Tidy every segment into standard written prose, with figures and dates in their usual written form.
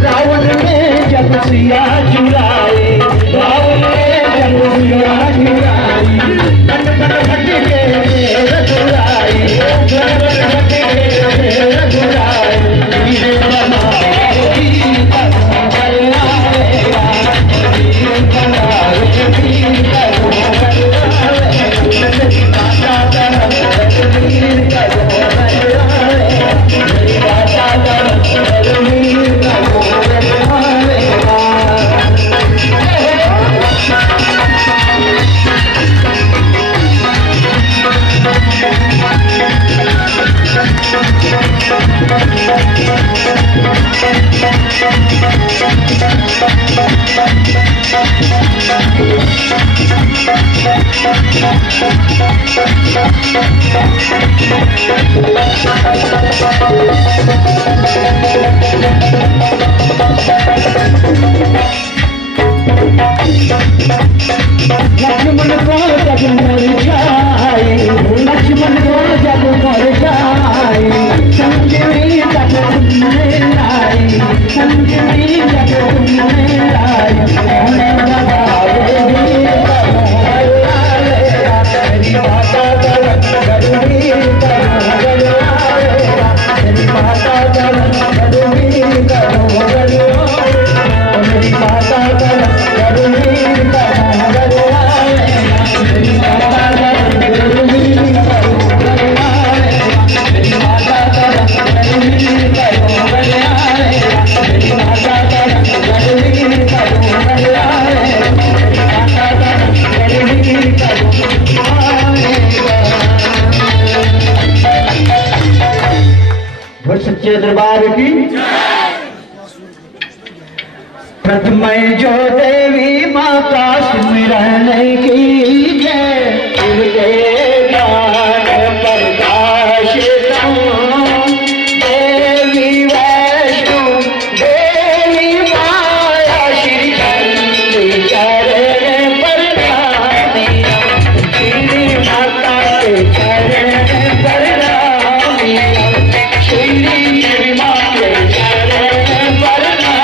रावण ने जब सिया चुराए, रावण ने जब सिया चुराई, बन बन भट के रघुराई, बन बन भट के रघुराई, वीर बनाए वीर बनाएगा, वीर बनाए वीर बनाएगा, माता दरद वीर बनाएगा, माता दरद वीर लक्ष्मण को जब मर जाए, लक्ष्मण को जब मर जाए, संजीवनी जब तुमने लाई, संजीवनी जब तुमने लाई, उन्हें लगाए वीर बनाएगा, मेरी माता दरद वीर बनाएगा, मेरी माता दरद वीर बनाएगा, मेरी माता दरद वीर बनाएगा, मेरी माता दरद वीर बनाएगा, मेरी माता दरद वीर बनाएगा, मेरी माता दरद वीर बनाएगा, माता दरद वीर बनाएगा। सच्चे दरबार की प्रथमय जो देवी माता सिमरन की जय, उनके ज्ञान प्रकाशित देवी वैष्णो देवी माया श्री चंडी चरण प्रणामी, श्री माता के चरण प्रणामी, श्री माता के चरण प्रणामी।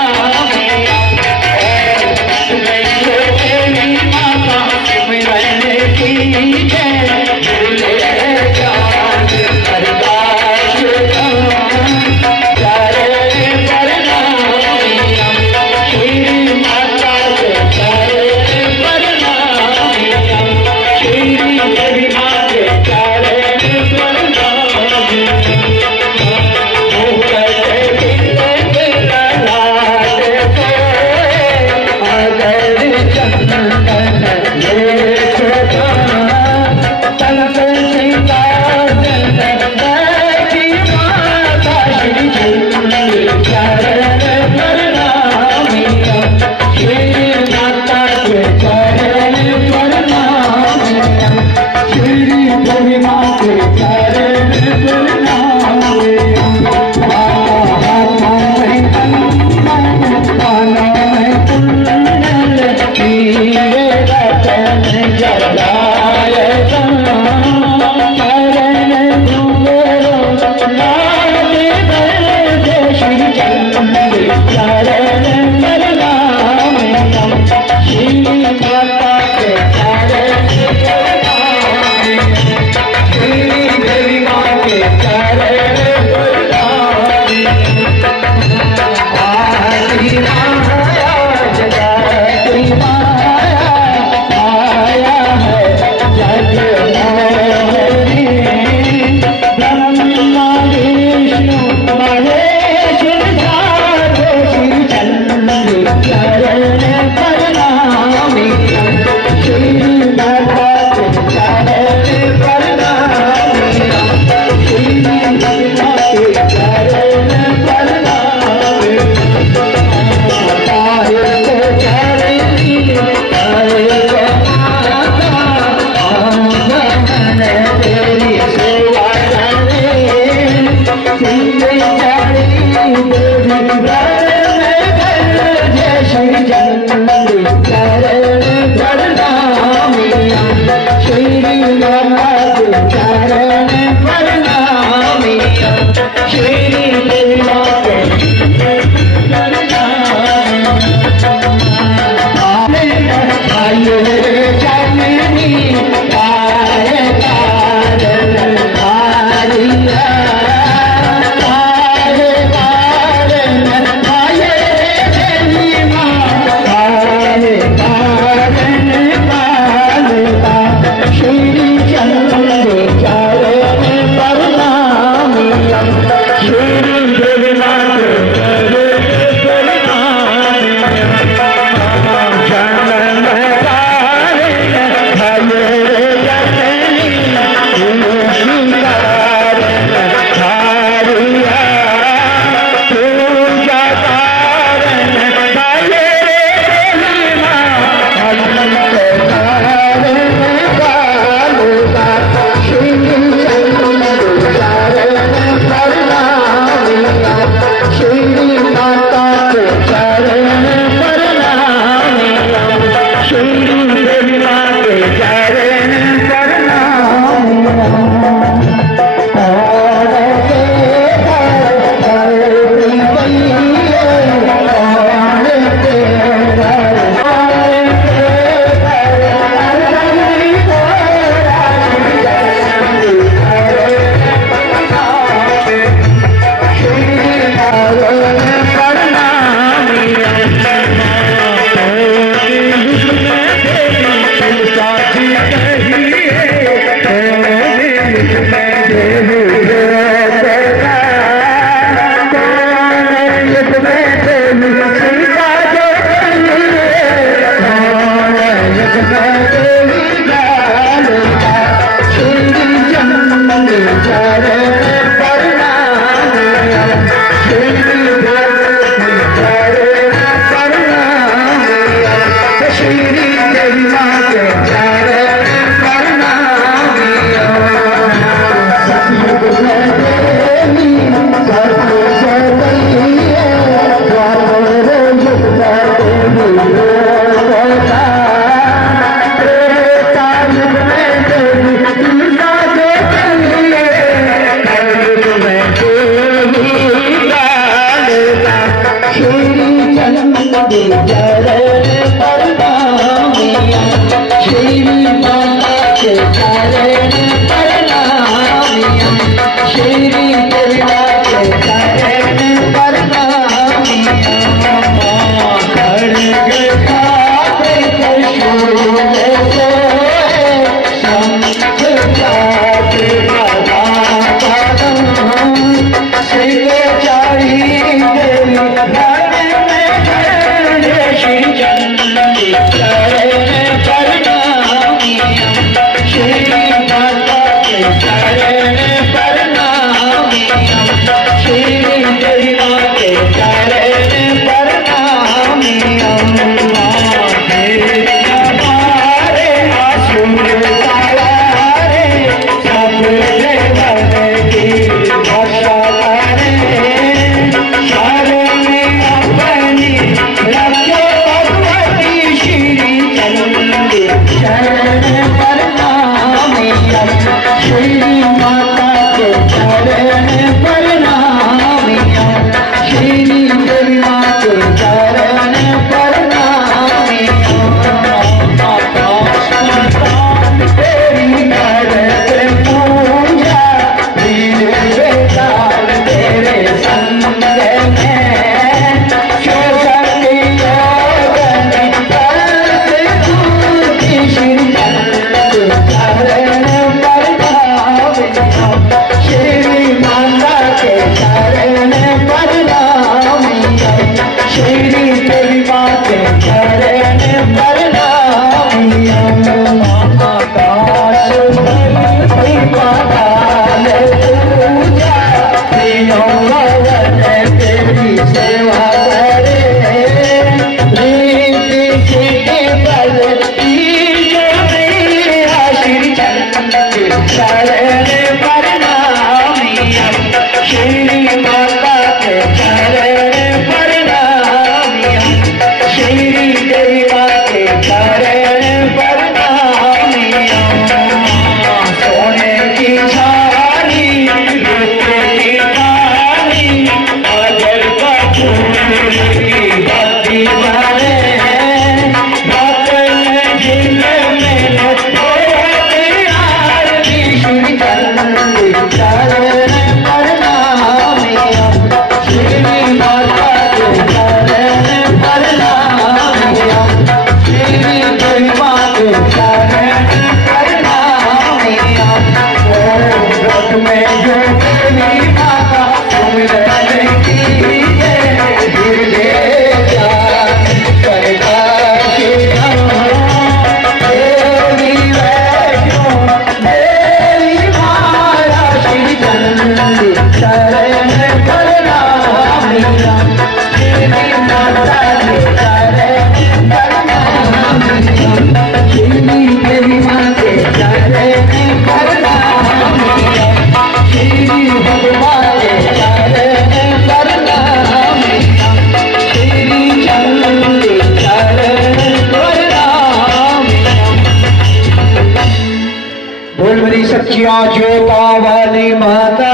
मेरी सच्चिया ज्योता वाली माता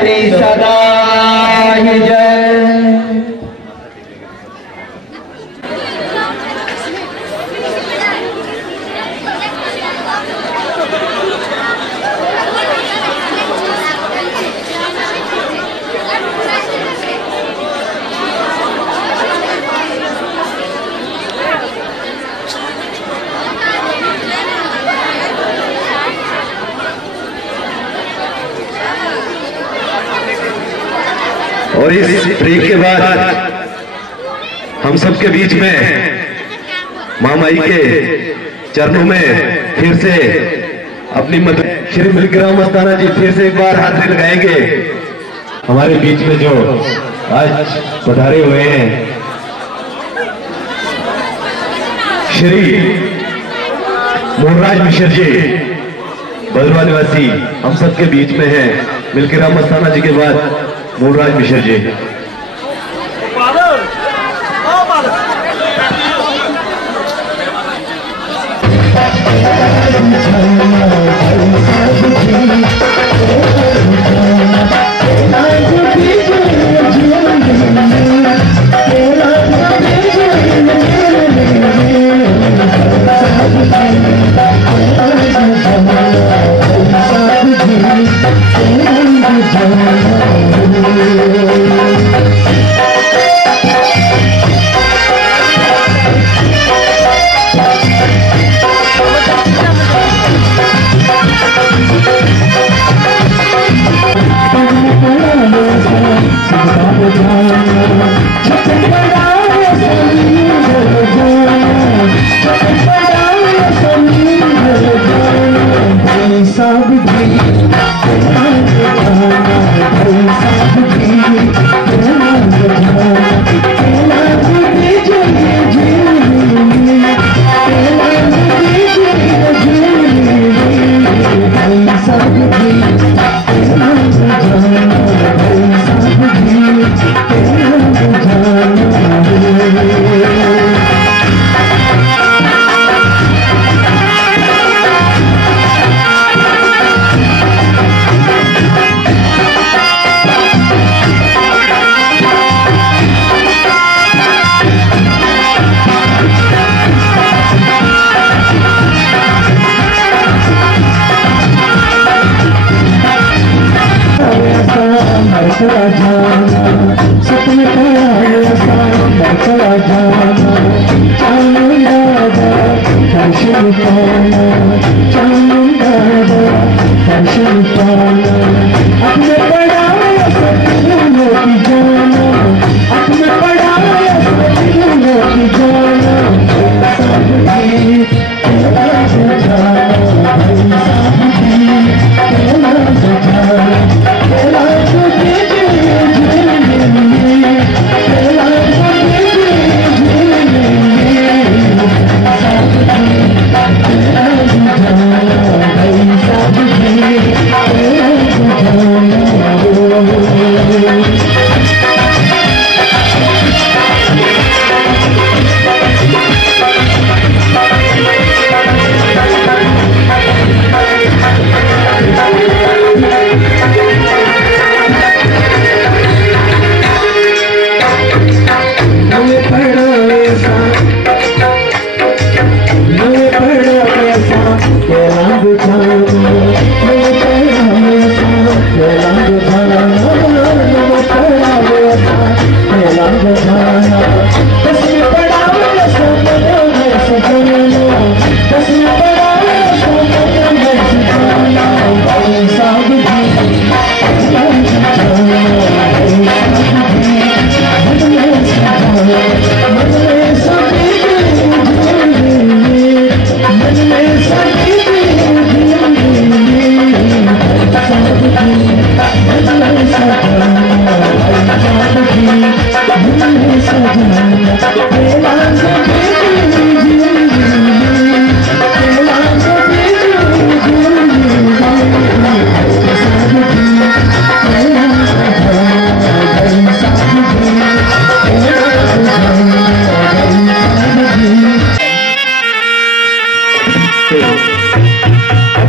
की सदा ही जय। और इस ब्रेक के बाद हम सबके बीच में महामाई के चरणों में फिर से अपनी मदद श्री मिलग्राम मस्ताना जी फिर से एक बार हाथ लगाएंगे। हमारे बीच में जो आज पधारे हुए हैं श्री मोहनराज मिश्र जी बलवा निवासी हम सबके बीच में हैं। मिलग्राम मस्ताना जी के बाद मोहनराज मिश्र जी।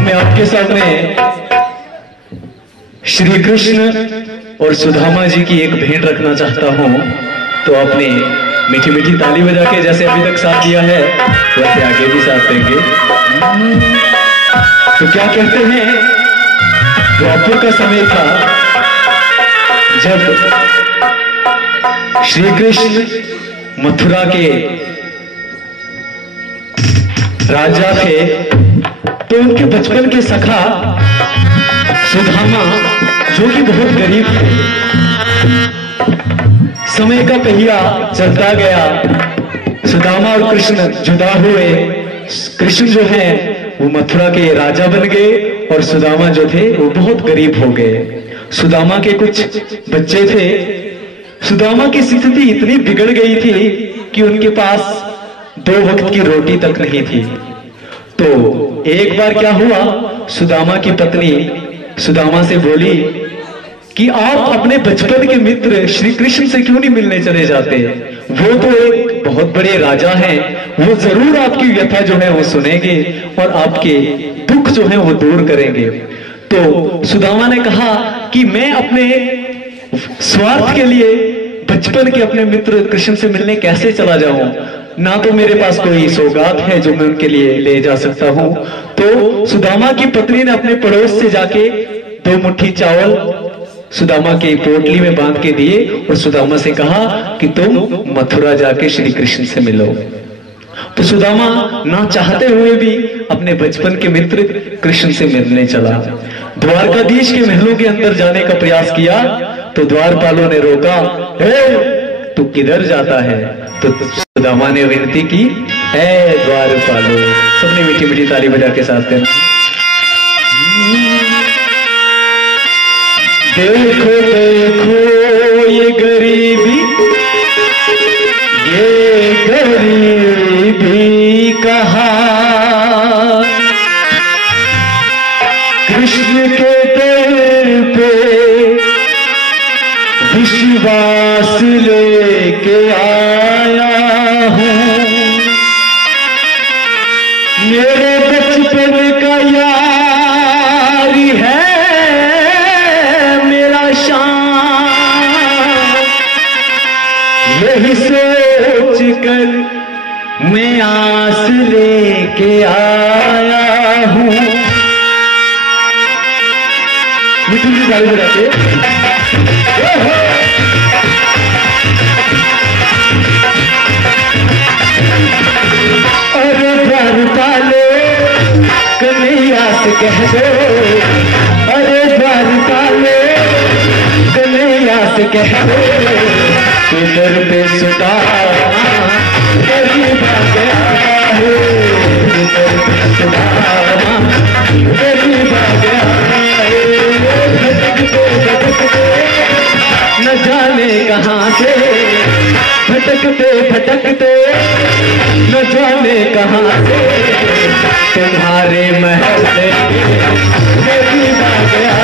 मैं आपके सामने श्री कृष्ण और सुदामा जी की एक भेंट रखना चाहता हूं। तो आपने मीठी मीठी ताली बजा के जैसे अभी तक साथ दिया है वैसे आगे भी साथ देंगे। तो क्या कहते हैं, द्वापर का समय था जब श्री कृष्ण मथुरा के राजा थे, तो उनके बचपन के सखा सुदामा जो कि बहुत गरीब थे, समय का पहिया चलता गया, सुदामा और कृष्ण जुदा हुए। कृष्ण जो है वो मथुरा के राजा बन गए और सुदामा जो थे वो बहुत गरीब हो गए। सुदामा के कुछ बच्चे थे। सुदामा की स्थिति इतनी बिगड़ गई थी कि उनके पास 2 वक्त की रोटी तक नहीं थी। तो एक बार क्या हुआ, सुदामा की पत्नी सुदामा से बोली कि आप अपने बचपन के मित्र श्री कृष्ण से क्यों नहीं मिलने चले जाते? वो तो एक बहुत बड़े राजा हैं, वो जरूर आपकी व्यथा जो है वो सुनेंगे और आपके दुख जो है वो दूर करेंगे। तो सुदामा ने कहा कि मैं अपने स्वार्थ के लिए बचपन के अपने मित्र कृष्ण से मिलने कैसे चला जाऊं? ना तो मेरे पास कोई सौगात है जो मैं उनके लिए ले जा सकता हूं। तो सुदामा की पत्नी ने अपने पड़ोस से जाके 2 मुट्ठी चावल सुदामा की पोटली में बांध के दिए और सुदामा से कहा कि तुम मथुरा जाके श्री कृष्ण से मिलो। तो सुदामा ना चाहते हुए भी अपने बचपन के मित्र कृष्ण से मिलने चला। द्वारकाधीश के महलों के अंदर जाने का प्रयास किया तो द्वारपालों ने रोका, हे तू किधर जाता है? तो सुदामा ने विनती की, हे द्वारपालो। सबने मीठी मीठी ताली बजा के साथ देना। देखो देखो ये गरीबी कहा कृष्ण के दर पे विश्वास लेके आया हूँ। मेरे बचपन का यारी है मेरा शान, यही सोच कर मैं आस लेके आया हूँ। मिठू जी गाली बजाते अरे द्वारपालो कन्हैया से कह दो, अरे द्वारपालो कन्हैया से कह दो, इधर पे सुदामा गरीब आ गया है, इधर पे सुदामा गरीब आ गया है। भटकते न जाने कहाँ से, भटकते भटकते न जाने कहाँ से, तुम्हारे महल में गरीब आ गया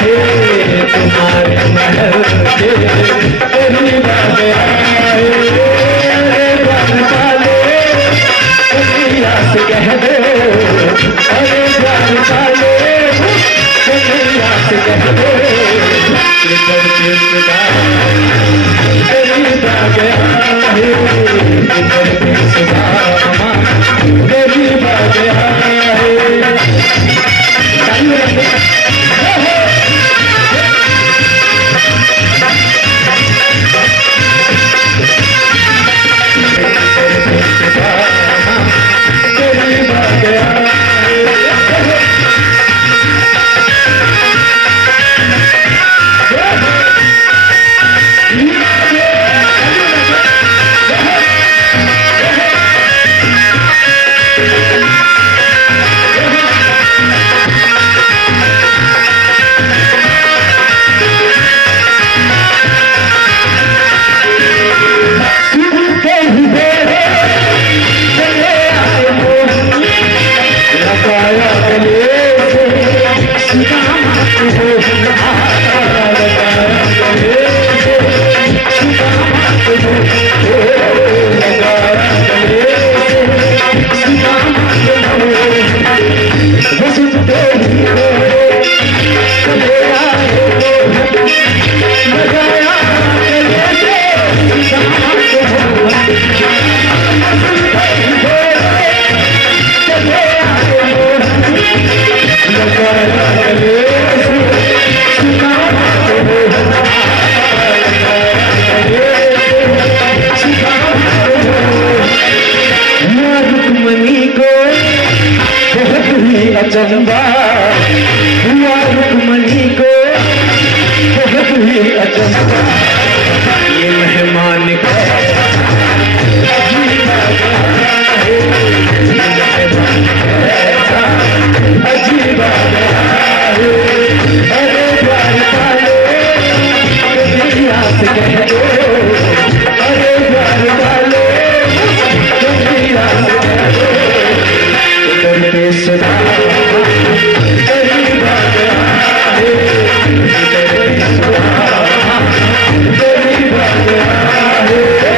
है, तुम्हारे महल में गरीब आ गया है। अरे द्वारपालो कन्हैया से कह दो, अरे द्वारपालो कन्हैया से कह दो, इधर पे सुदामा गरीब आ गया है, इधर पे सुदामा गरीब आ गया है। गरीब आ गया है। वसुदेव अचंबा हुआ रुक्मणी को, बहुत ही अचंबा ये मेहमान का अजीब आ गया है, अजीब आ गया है। अरे द्वार वाले कन्हैया से कह दो, अरे द्वार वाले कन्हैया से कह दो, करते सदा करीब आ गया है, करते सदा करीब आ गया है।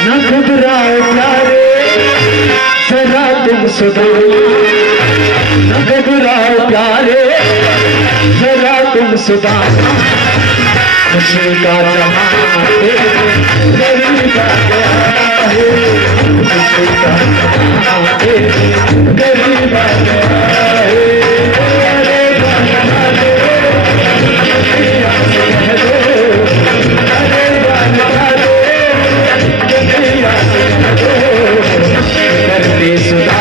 न घबराओ प्यारे जरा तुम सुदामा, न घबराओ प्यारे जरा तुम सुदामा, खुशी का जहां गरीब आ गया है, खुशी का जहां गरीब आ गया है। करते सुधा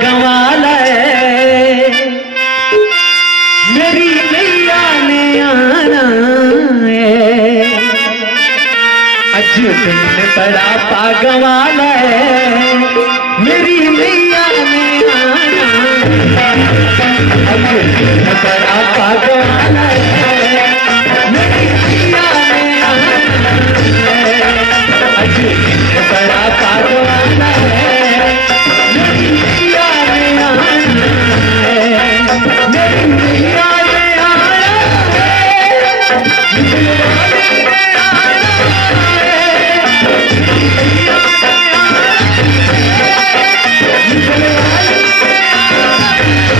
गवाला है मेरी मैया ने आना है, अजुन बड़ा पागवाला है मेरी मैया ने आना है, अजुन बड़ा पागवाला है मेरी मैया ने आना है, अजुन बड़ा पागवाला है मेरी मैया ने आना है, मेरी मैया ने आना है, निकले वाले ने आना है, मैया ने आना है, निकले वाले ने आना है,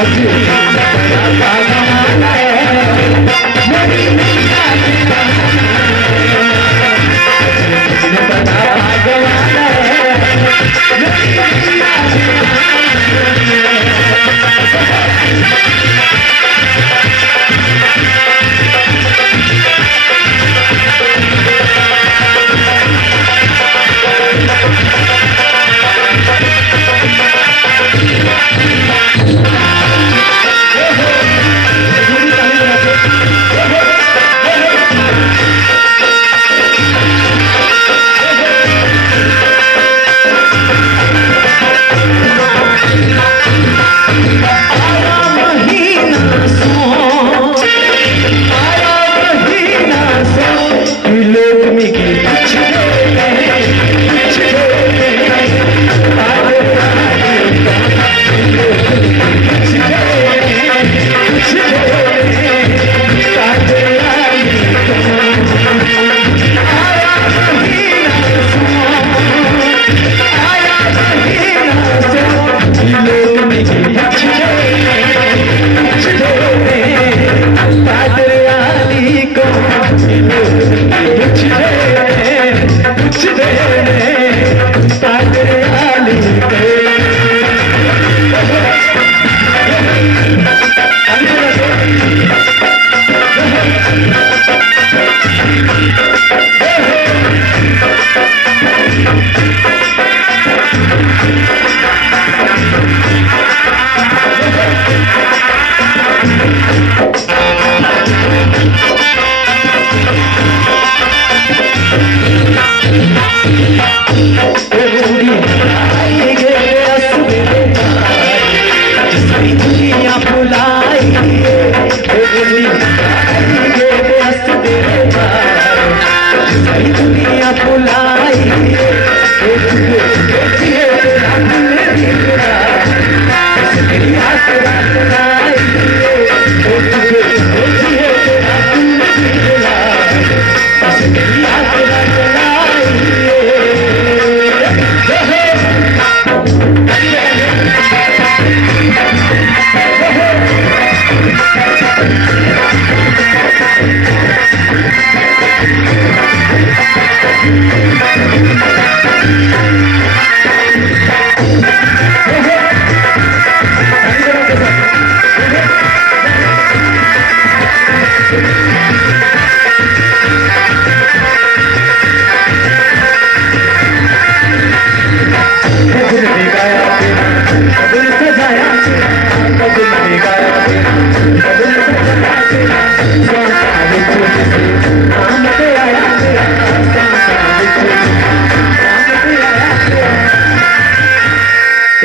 अभी बड़ा पागवाला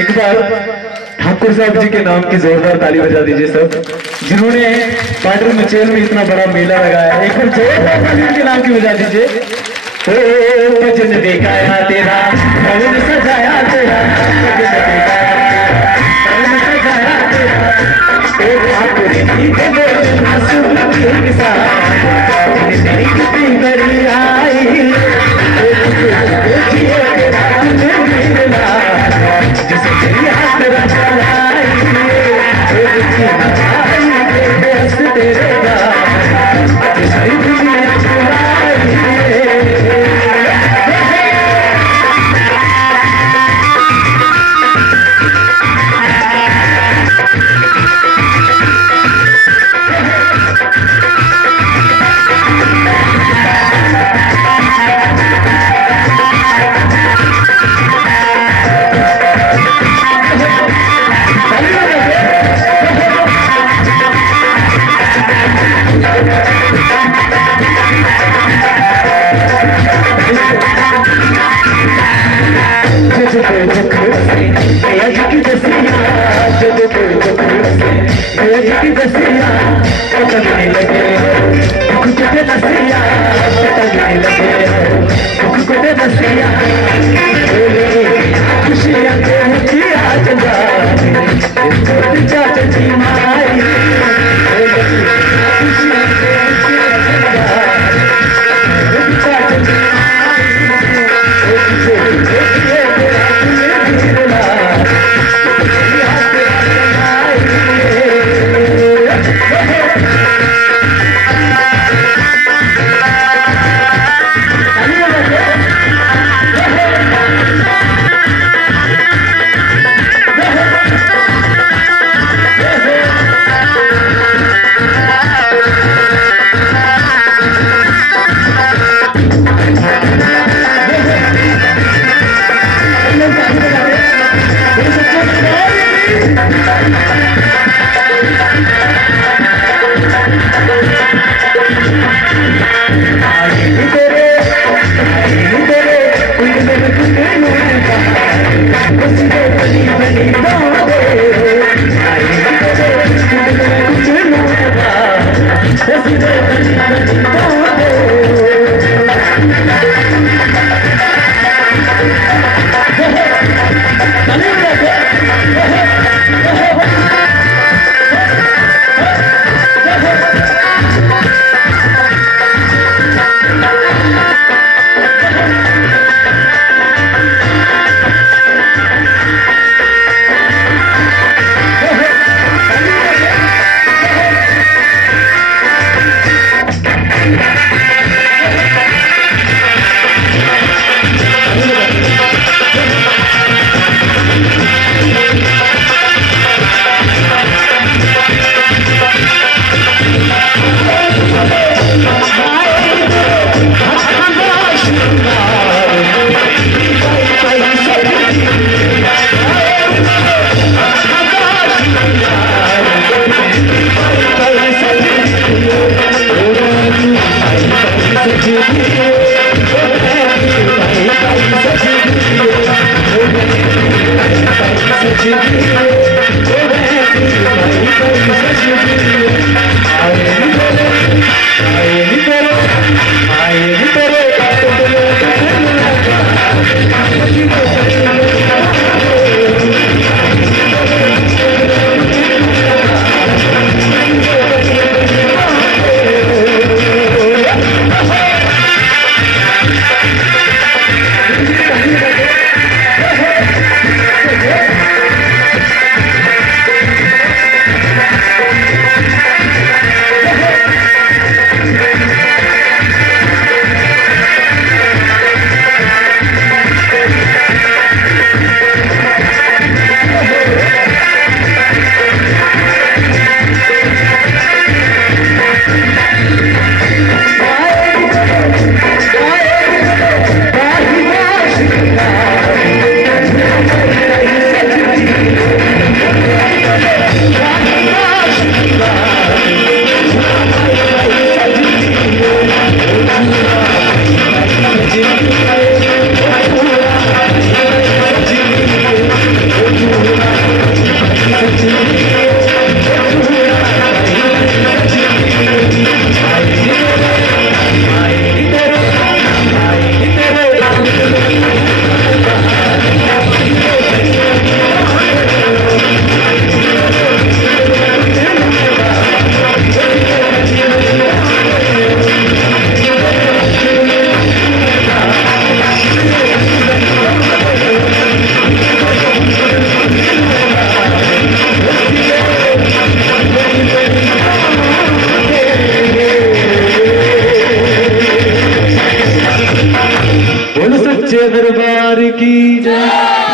एक बार ठाकुर साहब जी के नाम की जोरदार ताली बजा दीजिए सब, जिन्होंने पाटर मचेल में इतना बड़ा मेला लगाया। एक बार जोरदार ताली उनके नाम की बजा दीजिए। ओ भजन दिखाया तेरा, भवन सजाया तेरा, भजन दिखाया तेरा, भवन सजाया तेरा। ओ ठाकुर जी के बोल मासूम के साथ तेरी कितनी बड़ी आई,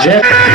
जय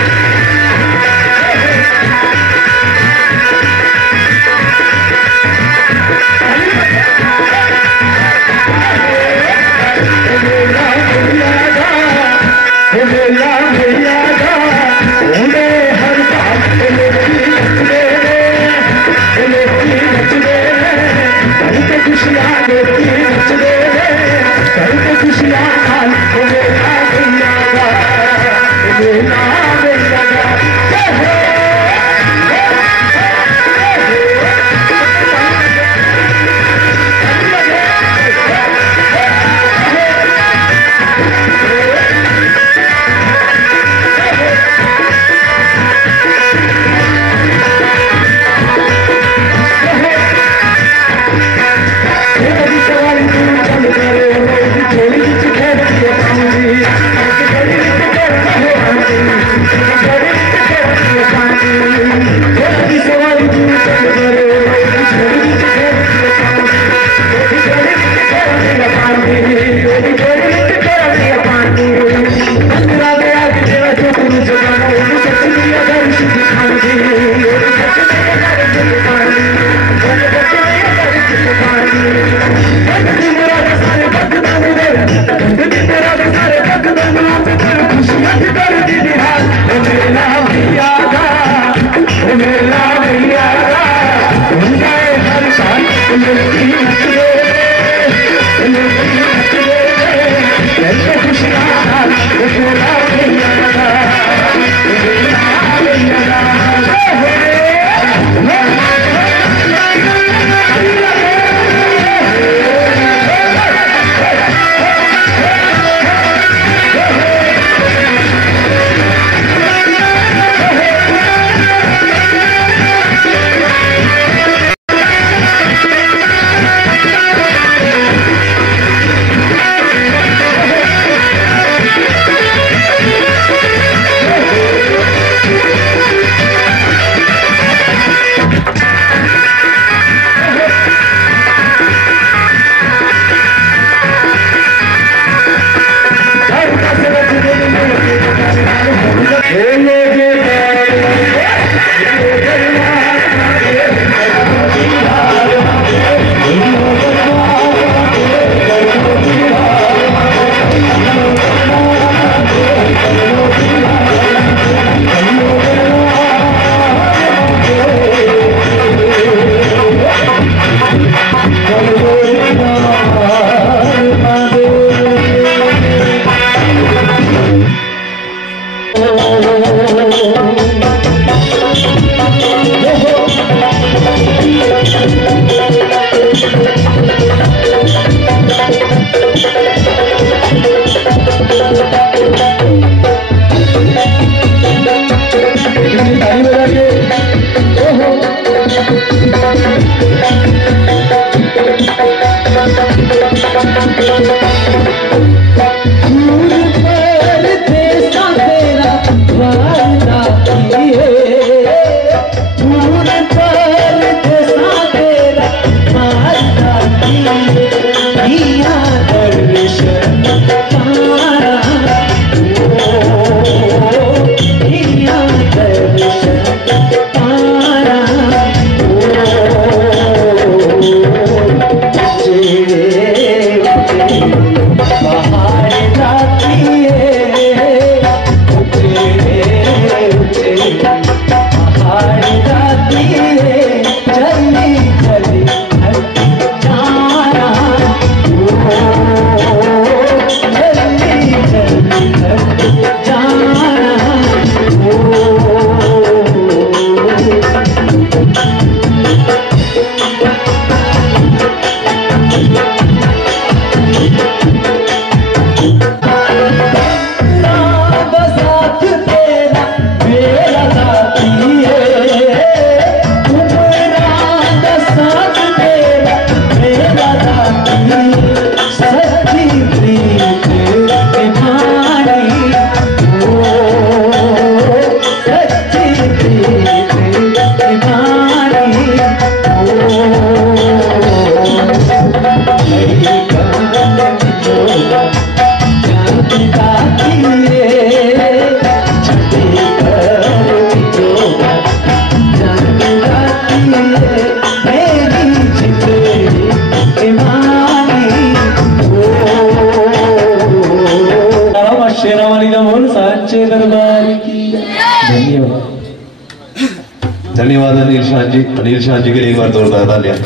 धन्यवाद अनिल शाह जी। अनिल शाह जी के लिए एक बार जोरदार तालियां।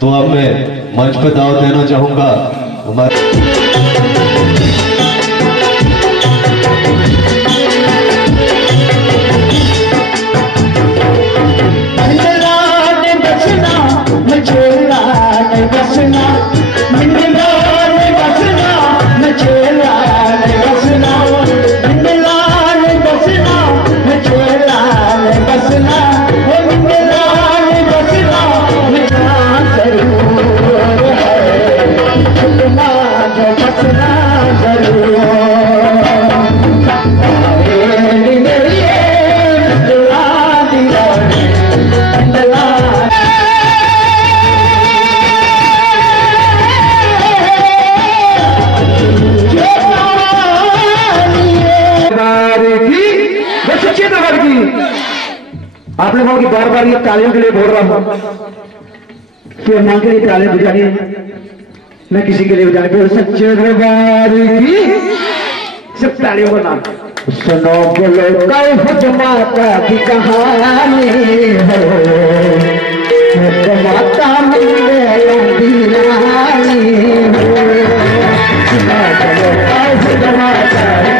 तो अब मैं मंच पर दावत देना चाहूंगा हमारे आप लोगों की बार बार ये तालियों के लिए बोल रहा हूं कि मां के लिए तालियां बजानी मैं किसी के लिए बजाने पर सच्चे दरबार की सब तालियों का नाम सुनो बोलो कैफ माता की कहानी हो माता मंगल दीवानी हो सुनो बोलो कैफ माता की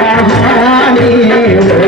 कहानी हो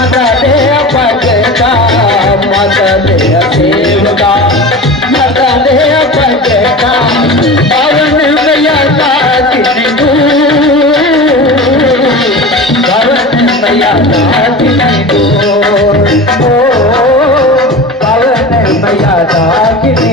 माता दे भगता माता दे सेवका माता दे भगता पवन मैया दासिनी पवन मैया दासिनी पवन मैया दासिनी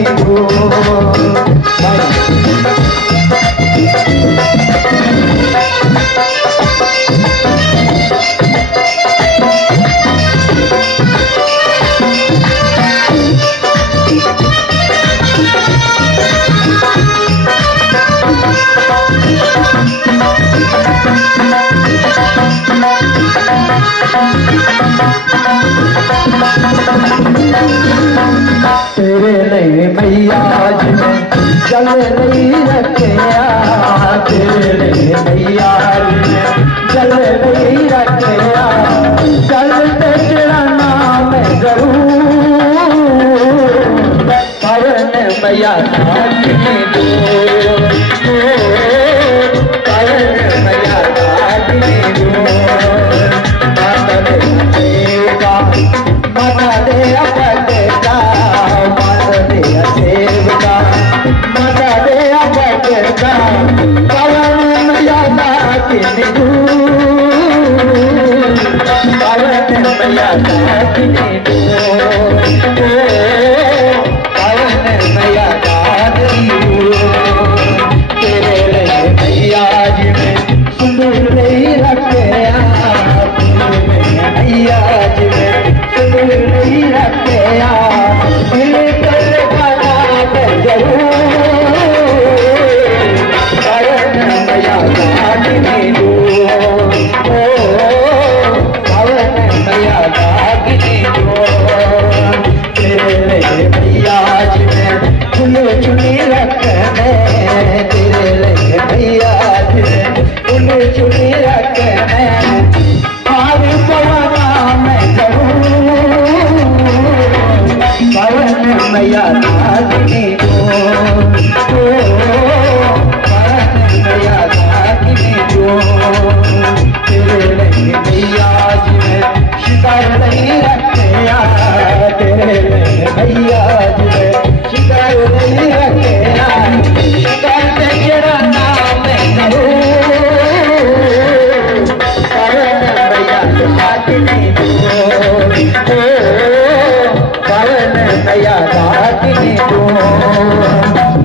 तेरे नहीं मैया जी में जल नहीं रखिया तेरे नहीं मैया जी में जल नहीं रखिया जल ते तेरा नाम जरूर पवन मैया दासिनी पवन मैया दासिनी माता दे सेवका माता दे भगता माता दे सेवका माता दे भगता पवन मैया दासिनी पवन मैया दासिनी पवन मैया दासिनी तेरे मैया जी में सुंदर नहीं रखिया मैया जी में सुंदर नहीं रखिया दिल कर बना जरूर पवन मैया दासिनी पवन मैया दासिनी तेरे मैया जी में चुनी चुनी रखने तेरे मैया जी में चुनी चुनी रखने हर पवना में जरूर पवन मैया दासिनी पवन मैया दासिनी तेरे मैया जी में शिकार नहीं रखिया तेरे मैया जी में शिकार नहीं रखिया शिकार से तेरा नाम जरूर पवन मैया दासिनी पवन मैया दासिनी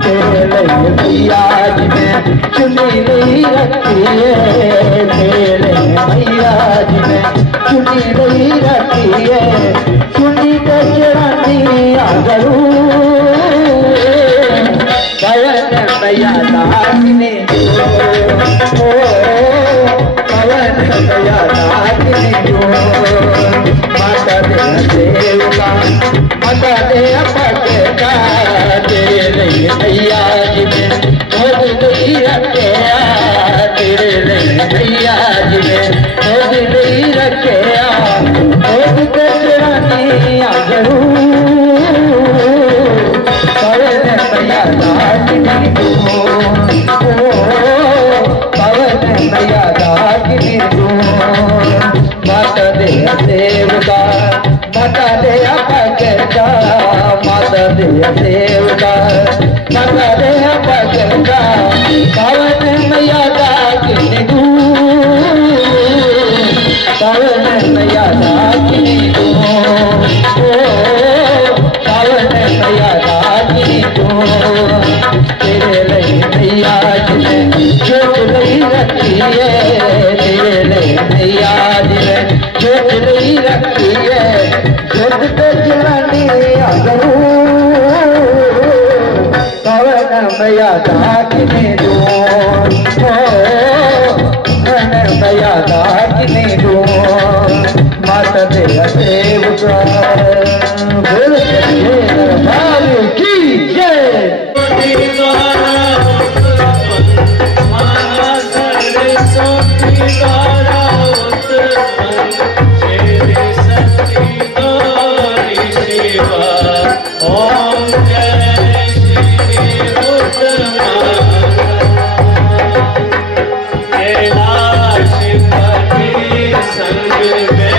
तेरे मैया जी में चुनी नहीं रखिए तेरे मैया जी में चुनी नहीं रखिए चुनी के चरनिया जरूर पवन मैया दासिनी पवन मैया दासिनी माता दे सेवका माता दे भगता तेरे मैया जी में खोज नहीं रखिया तेरे मैया जी में खोज नहीं रखिया खोज के चरनिया जरूर पवन मैया दासिनी पवन मैया दासिनी माता दे सेवका माता दे भगता माता दे सेवका माता दे भगता पवन मैया दासिनी पवन मैया दासिनी पवन मैया दासिनी तेरे मैया जी में जोत नहीं रखिए तेरे मैया जी में जोत नहीं रखिए जोत पे जलानी जरूर पवन मैया दासिनी पवन मैया दासिनी माता दे सेवका बोल दरबार की जय कैलाश पति संग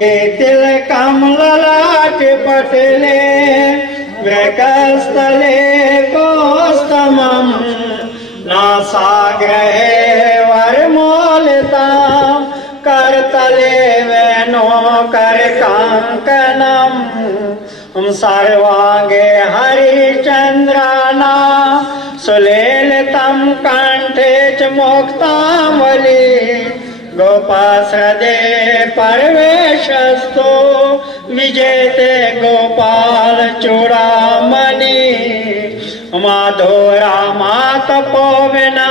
तिल कमललाट पटले व्यकस्थले कोस्तमं नासाग्रहे वरमूलितां करतले वेणो करकाङ्कणम् सर्वांगे हरिचंद्राना सुलेलितं कंठे च मुक्तावली गोपासदे परवेशस्तु विजेते गोपाल चूड़ामणि माधुरा मातपो विना